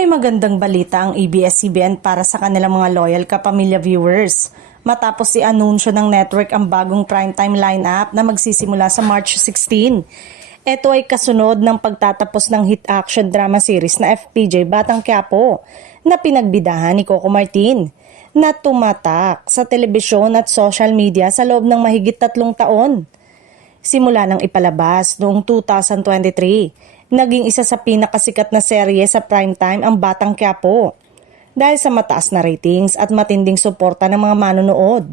May magandang balita ang ABS-CBN para sa kanilang mga loyal kapamilya viewers. Matapos i-anunsyo ng network ang bagong primetime lineup na magsisimula sa March 16. Ito ay kasunod ng pagtatapos ng hit action drama series na FPJ Batang Quiapo na pinagbidahan ni Coco Martin na tumatak sa telebisyon at social media sa loob ng mahigit 3 taon. Simula nang ipalabas noong 2023, naging isa sa pinakasikat na serye sa primetime ang Batang Quiapo dahil sa mataas na ratings at matinding suporta ng mga manonood.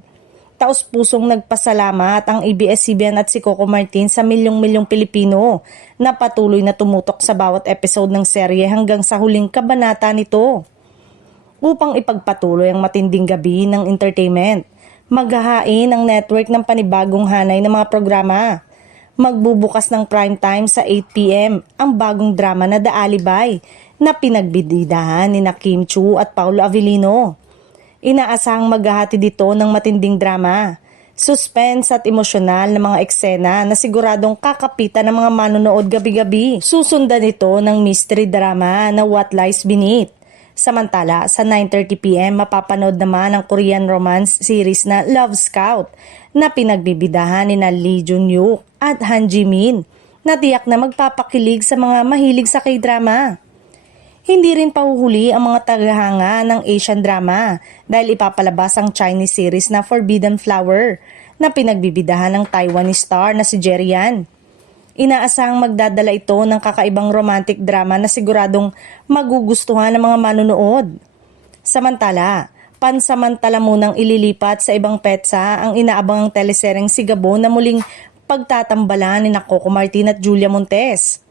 Taos-pusong nagpasalamat ang ABS-CBN at si Coco Martin sa milyong-milyong Pilipino na patuloy na tumutok sa bawat episode ng serye hanggang sa huling kabanata nito. Upang ipagpatuloy ang matinding gabi ng entertainment, maghahain ang network ng panibagong hanay ng mga programa. Magbubukas ng primetime sa 8 p.m. ang bagong drama na The Alibay na pinagbididahan ni Kim Chiu at Paolo Avellino. Inaasahang maghahati dito ng matinding drama, suspense at emosyonal na mga eksena na siguradong kakapitan ng mga manonood gabi-gabi. Susundan ito ng mystery drama na What Lies Beneath. Samantala, sa 9:30 p.m. mapapanood naman ang Korean romance series na Love Scout na pinagbibidahan ni Lee Jun-hyuk at Han Ji-min na tiyak na magpapakilig sa mga mahilig sa K-drama. Hindi rin pahuhuli ang mga tagahanga ng Asian drama dahil ipapalabas ang Chinese series na Forbidden Flower na pinagbibidahan ng Taiwanese star na si Jerry Yan. Inaasahang magdadala ito ng kakaibang romantic drama na siguradong magugustuhan ng mga manonood. Samantala, pansamantala munang ililipat sa ibang petsa ang inaabangang teleseryeng Sigabo na muling pagtatambalan ni Coco Martin at Julia Montes.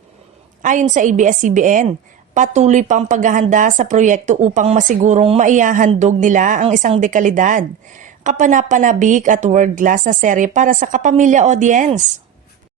Ayon sa ABS-CBN, patuloy pa ang paghahanda sa proyekto upang masigurong maihahandog nila ang isang dekalidad, kapanapanabik at world-class na serye para sa kapamilya audience.